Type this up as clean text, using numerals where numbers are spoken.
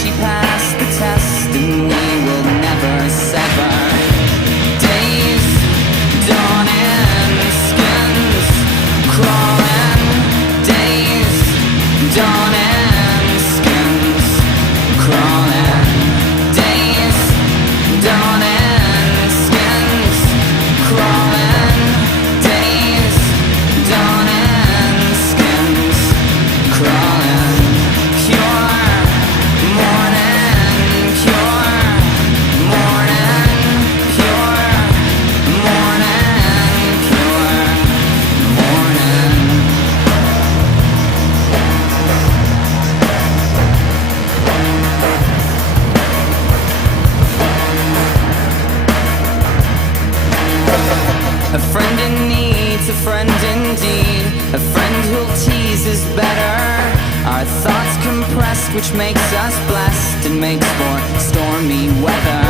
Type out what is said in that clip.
she passed the test, and we will never sever. Days dawning, skins crawling. Days dawning, skins crawling. Days dawning, skins crawling. Days dawning, skins crawling. Pure morning, pure morning, pure morning, pure morning. A friend in need's a friend indeed. A friend who'll tease is better. Our thoughts compressed, which makes us blessed and makes for stormy weather.